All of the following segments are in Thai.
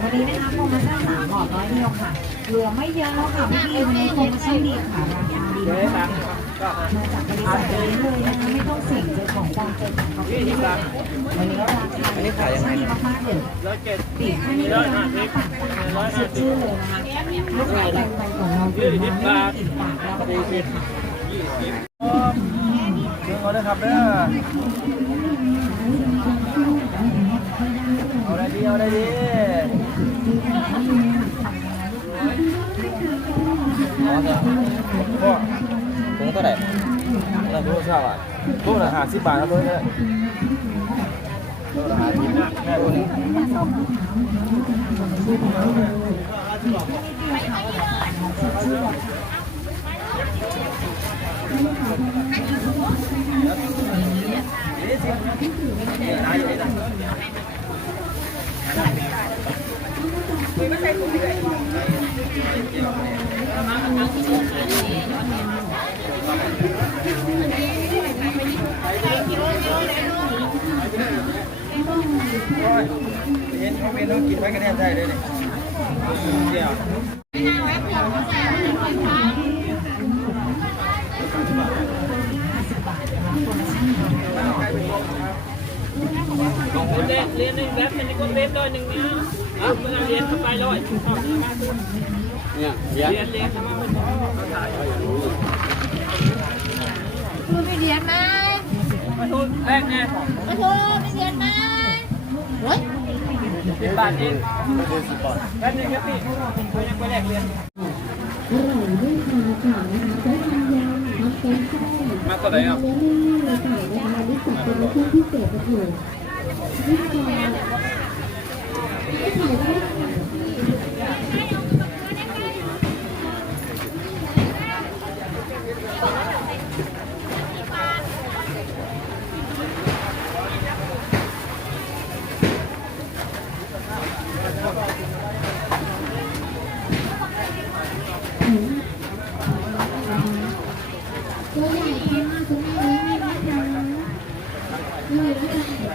วันนี้นะคะโปรโมชั่นสามหลอดร้อยเดียวค่ะ เหลือไม่เยอะแล้วค่ะพี่วันนี้โปรโมชั่นดีค่ะราคาดีมากมาจากบริษัทนี้เลยนะคะไม่ต้องเสี่ยงเจอของปลอมเจอของเขายี่สิบตังค์วันนี้ราคาดีมากๆเลยร้อยเจ็ดปีกแค่นี้เลยนะคะปากปากสดชื่นเลยนะคะลูกไหลแรงไปของเราคือมันไม่มีกลิ่นปากแล้วก็ได้เลยค่ะเดี๋ยวเขาได้ครับเด้อเอาได้ดีเอาได้ดี พ่อถุงเท่าไหร่เราดูเท่าไหร่พวกราคาสิบบาทครับตัวนี้ตัวราคาสิบแม่ตัวนี้เห็นเขาเป็นต้องกินไว้กันแน่ใจเลยนี่เดี๋ยวคนแรกเรียนหนึ่งแบบเป็นคนเว็บร้อยหนึ่งนะอะเมื่อเรียนเข้าไปร้อยชอบมาตุ้นเนี่ยเดี๋ยวเรียนเรียนเข้ามาเป็นภาษาคุณไปเรียนไหมมาทุนแรกแน่มาโทรไปเรียนไหมเฮ้ย สิบบาทเองแป๊บนึงครับพี่คุยยังไปแลกเรียนอร่อยด้วยค่ะค่ะนะคะใช้ทำยำทำเป็นไส้มากกว่าไหนอะเนื้อนุ่ๆเลยค่ะนะคะนี่จัดเป็นเครื่องพิเศษก็คือนี่ค่ะไม่ถ่ายได้ค่ะ ตัวใหญ่ค่ะคุณแม่เลี้ยงไหมคะนี่นะคะ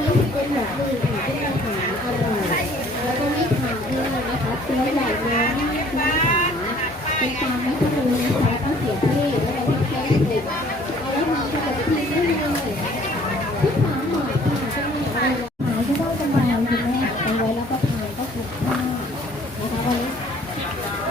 นี่เป็นแบบนี้ค่ะที่เราหาอร่อยแล้วก็ไม่ทานด้วยนะคะตัวใหญ่มากนะคะเป็นตามไม่ต้องดูนะคะต้องเสียที่แล้วเราต้องใช้เด็กเอาแล้วมาก็จะทิ้งได้เลยที่สามหมายค่ะก็ไม่เอาขายที่ได้กำไรคุณแม่เอาไว้แล้วก็ทานก็คุ้มค่านะคะวันนี้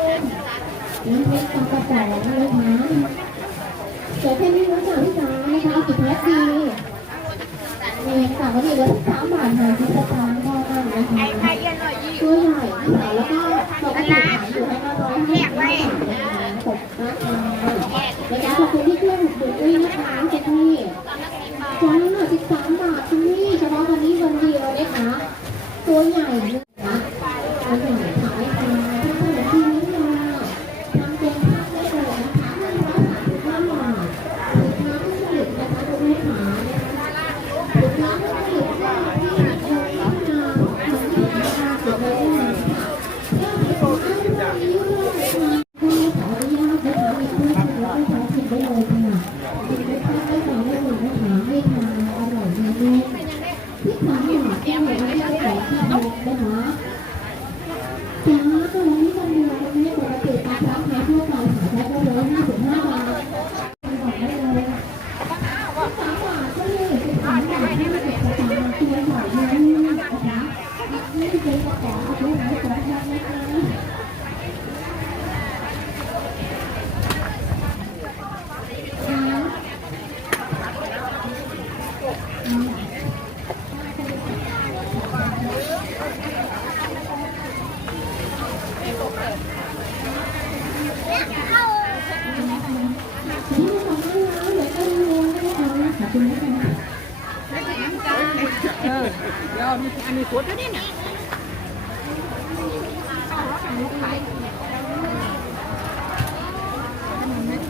น้ำเพชริกปลากระป๋องนะคะเดี๋ยวแค่นี้นะจ๊ะพี่สานะคะเอากี่แพ็คดีมีค่ะวันนี้ลดสามบาทหาที่สตางค์ก็ได้นะคะใครเรียหน่อยยี่ตัวใหญ่นะคะแล้วก็ปกติขายอยู่ให้มาร้อยห้าสิบบาทนะคะตกราคาในการขอบคุณที่ช่วยอุดหนุนด้วยนะคะคุณพี่จ้าสิบสาม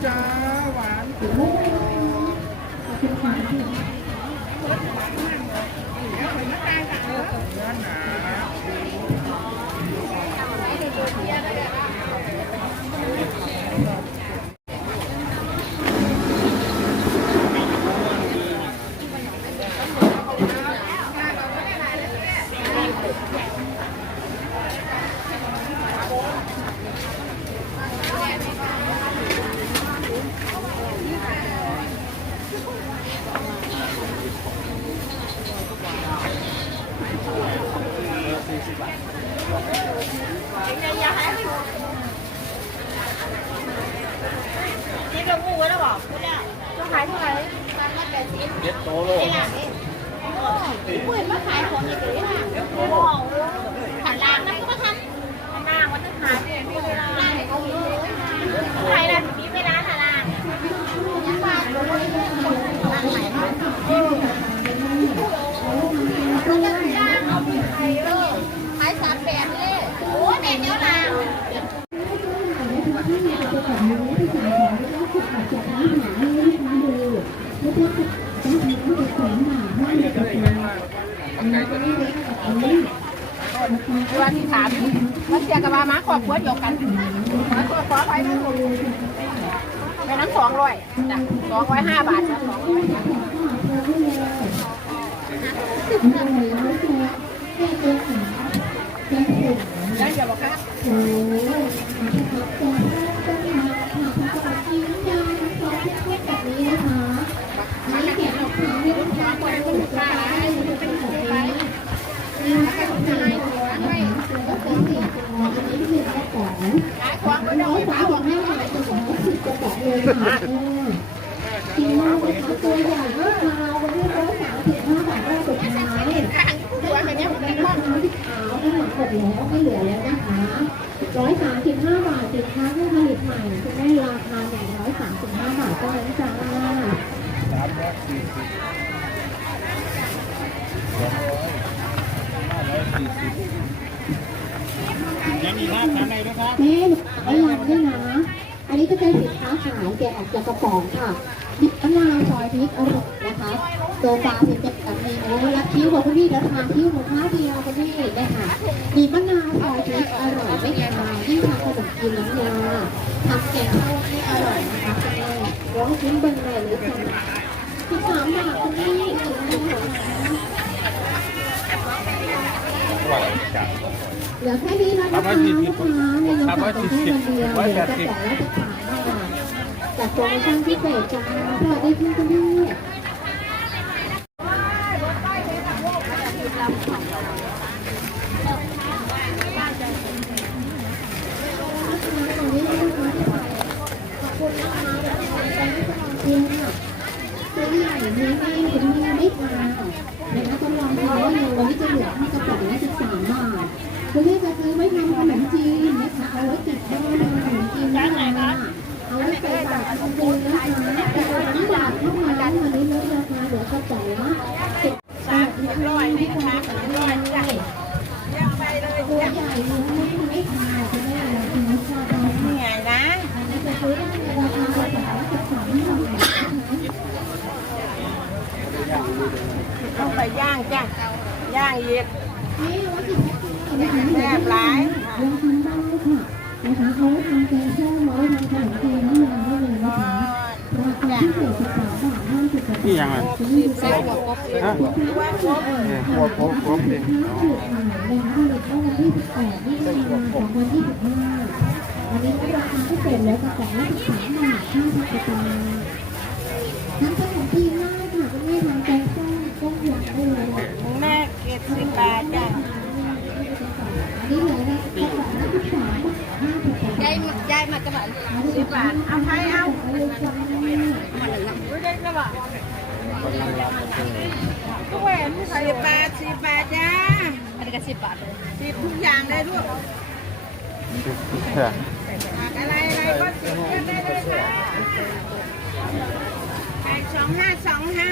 นี่เรา วันที่ถามมันเสียกับมามาขอบคุณเดียวกันมาขอขอไปนะไปนั้นสองร้อยจ้ะสองร้อยห้าบาทนะสองร้อยแล้วอย่าบอกครับายของก็ได้ขายของไม่ได้ ตัวแบบนี้มันก็ขาวทั้งหมดหมดแล้วไม่เหลือแล้วนะคะร้อยสามสิบห้าบาทสินค้าเพิ่งผลิตใหม่คุณได้ราคาหนึ่งร้อยสามสิบห้าบาทเท่านั้นจ้า ยังมีภาพทำไงบ้างครับแม่ไอ้ยังด้วยนะ อันนี้ก็เป็นสินค้าขายแกะออกจากกระป๋องค่ะดิบมะนาวซอยพริกอร่อยนะคะตัวปลาเป็นแบบนี้โอ้ยรักคิ้วของคุณพี่แล้วทานคิ้วหมูข้าเดียวคุณพี่ได้ค่ะดิบมะนาวซอยพริกอร่อยไม่คาวยิ่งทานขนมจีนน้ำยาทำแกงข้าวที่อร่อยนะคะคุณแม่ร้องชิ้นเบิ่งเลยหรือค่ะสิบสามบาทคุณพี่ ถึงได้ค่ะเหลือแค่นี้แล้วนะคะลูกค้าในยกจากแค่วันเดียวเดี๋ยวจะแจกแล้วจะขายค่ะจากโปรโมชั่นพิเศษจ้าสวัสดีค่ะคุณพี่ ซื้อใหญ่นี้ไม่คุณพี่ไม่ทานนะคะต้องลองดูว่าในวันนี้จะเหลือให้กระป๋องละ13บาทคุณพี่จะซื้อไว้ทำขนมจีนนะคะเอาไว้ติดบ้านขนมจีนบ้านนะเอาไว้ใส่บาตรทำบุญนะคะแต่ร้านบาทเท่านั้นวันนี้ลดราคาเหลือกระป๋องละ10บาทร้อยนะคะร้อยจ้ะตัวใหญ่เนื้อไม่ขายคุณแม่เราคุณชอบเรา นี่ไงนะ อันนี้จะซื้อได้ในราคากระป๋องละ13บาทนะคะ ต้องไปย่างจ้ะย่างเย็ด นี่วัตถุดิบนะคะ แซ่บหลาย ยังทำได้ค่ะนะคะเอาไว้ทำแกงส้มเอาไว้ทำขนมจีนน้ำยาได้เลยนะคะราคาพิเศษ13บาท50บาท นี่ยังไง นี่คือ เส้นหัวกบ ฮะว่าครบเนี่ยครบครบครบดิสูตรใหม่นะคะผลิตเมื่อวันที่18นี่นาของวันที่15วันนี้ราคาพิเศษแล้วกระป๋องละ13บาท50สตางค์ทำขนมจีนได้ค่ะคุณแม่ทำแกงส้มต้มยำได้เลยแม่เก็บสิบบาทจ้ะอันนี้เหลือนะกระป๋องละ13บาท50สตางค์ยายมายายมาจะผ่านสิบบาทเอาไทยเอาไม่ได้ก็บอกก็ แหวนสี่บาทสิบบาทจ้าอันนี้ก็สิบบาทเลยสิบทุกอย่างเลยลูกอะไรอะไรก็สิบได้เลยค่ะแปดสองห้าสองห้า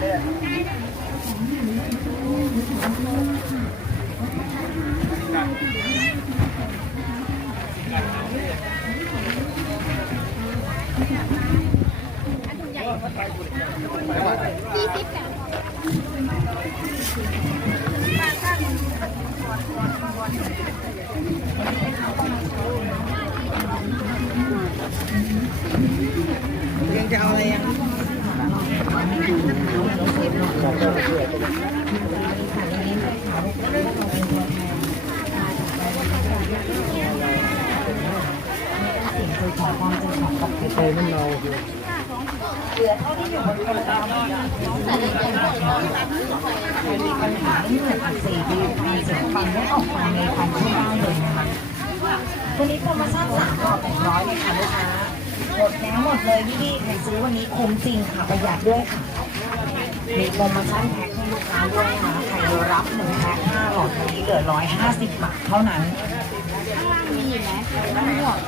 ดีค่ะ มีปัญหาเรื่องเหงื่ออักเสบมีการเสียงฟันไม่ออกมาในฟันที่บ้านเลยนะคะวันนี้โปรโมชั่นสามต่อแปดร้อยเลยค่ะลูกค้าหมดแล้วหมดเลยพี่พี่ใครซื้อวันนี้คุ้มจริงค่ะประหยัดด้วยค่ะมีโปรโมชั่นแพ็คให้ลูกค้าด้วยนะคะใครรับหนึ่งแพ็คห้าหลอดวันนี้เหลือร้อยห้าสิบบาทเท่านั้น หมหมวก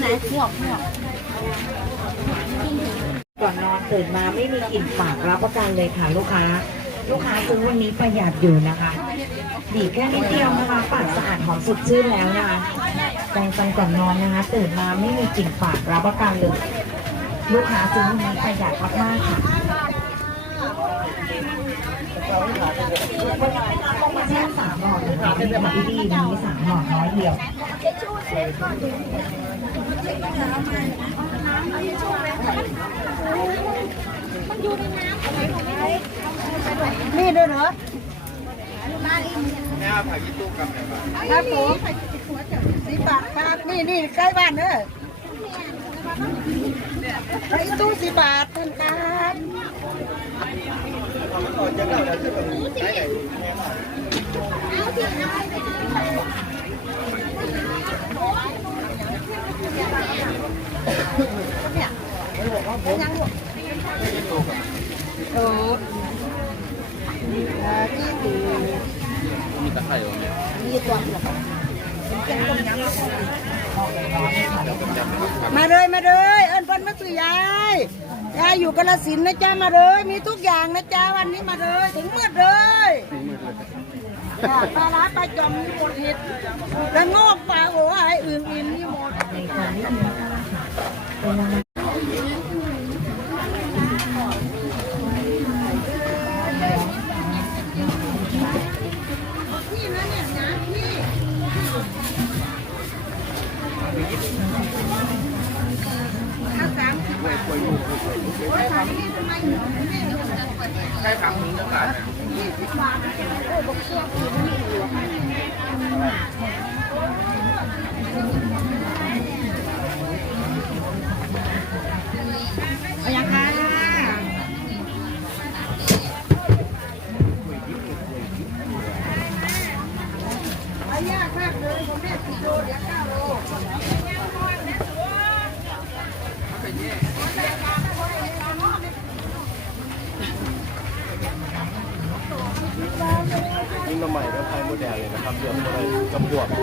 ไหนหมวกหมวกก่อนนอนตื่นมาไม่มีกลิ่นปากรับประกันเลยค่ะลูกค้า ลูกค้าซื้อวันนี้ประหยัดอยู่นะคะบีแค่นิดเดียวนะคะปากสะอาดหอมสดชื่นแล้วนะคะแปรงฟันก่อนนอนนะคะ ตื่นมาไม่มีกลิ่นปากรับประกันเลยลูกค้าซื้อวันนี้ประหยัดมากๆค่ะวันนี้เป็นน้ำโปรโมชั่นสามหลอดนะคะมาที่ดีวันนี้สามหลอดน้อยเดียว นี่ด้วยเหรอแม่ผักยี่ตู้กับแม่ครับผมสีบาทครับนี่นี่ใกล้บ้านเด้อไอ้ตู้สีบาทคุณครับต่อจะเล่ไหน ไหนโอ้ที่ตีมีตะไคร้ไหมมีตัวหรอมาเลยมาเลยเอิญพันมาสุยายยายอยู่กาลสินนะจ๊ะมาเลยมีทุกอย่างนะจ๊ะวันนี้มาเลยถึงมืดเลย ปลาร้าปลาจอมมีหมดเห็ดแล้วงอกปลาโอ้ยอื่นๆนี่หมด ในความนิดนึงนะคะเป็นน้ำ นี่นะเนี่ยนะพี่เอาสามสิบบาทโอ้ยขายนี่ทำไมหนูไม่ได้เงินจังกว่าเนี่ย ใช่ครับมึงจะขายยี่สิบบาทโอ้บอกเชื่อคือไม่เหลือเอาอย่างค่ะเอายากมากเลยผมแม่สิบโลเดี๋ยวเก้าโล นี่มาใหม่แล้วไทยโมเดลเลยนะครับเดี๋ยวอะไรกำบวกห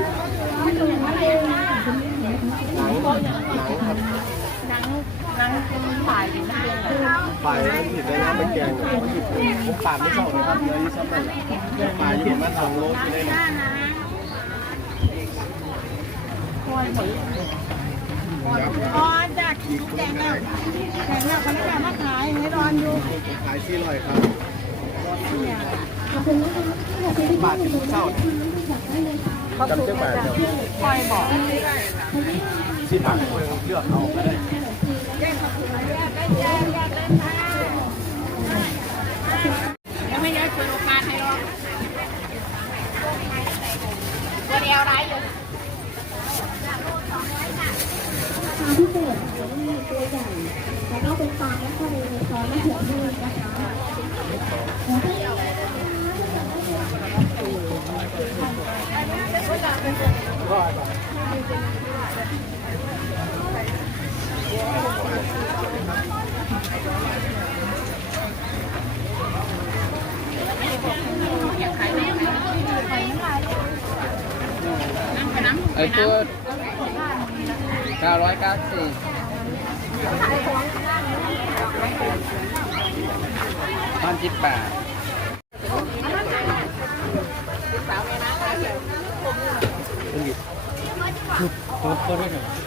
นังหนังครับหนังฝ่ายอยู่นั่นองเหรอปลายแล้วผิดเลยนะเป็นแกงมันผิดผมปาดไม่เข้าเลยครับเดี๋ยวนี้ซ้ำเลยปลายอยู่ประมาณสองโลจะได้นะอ๋อจากแกงแล้วแกงแล้วเขาไม่กล้ามาขายให้รอนอยู่ขายที่ลอยครับ บาทที่เช่าจำเจ้าบาทครับคอยบอกสิบบาทเลือกเอาก็ได้ ยังไม่ได้เปิดโอกาสให้รอเดียวไรอยู่ ทางพิเศษจะมีตัวใหญ่แล้วก็เป็นปลาและทะเลในซอสมะเขือเทศนะคะ ไอ้ตัวเก้าร้อยเก้าสี่พันสิบแปดตัวตัวด้วยหน่อย